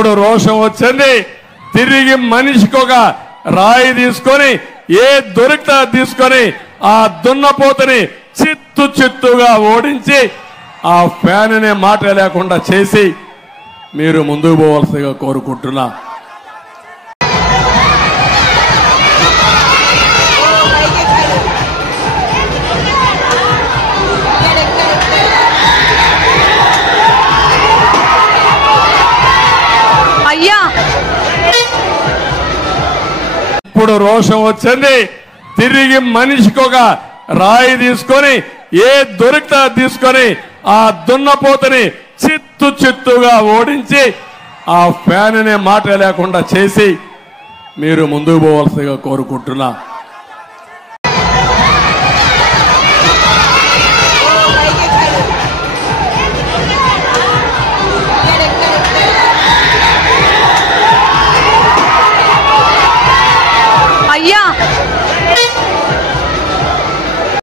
ఇప్పుడు రోషం వచ్చింది. తిరిగి మనిషికి ఒక రాయి తీసుకొని ఏ దొరికితే తీసుకొని ఆ దున్నపోతని చిత్తు చిత్తుగా ఓడించి ఆ ఫ్యాన్ అనే మాట లేకుండా చేసి మీరు ముందుకు పోవాల్సిగా కోరుకుంటున్నా. ఇప్పుడు రోషం వచ్చింది. తిరిగి మనిషికి ఒక రాయి తీసుకొని ఏ దొరికితే తీసుకొని ఆ దున్నపోతని చిత్తు చిత్తుగా ఓడించి ఆ ఫ్యాన్ అనే మాట లేకుండా చేసి మీరు ముందుకు పోవాల్సిగా కోరుకుంటున్నా. అయ్యా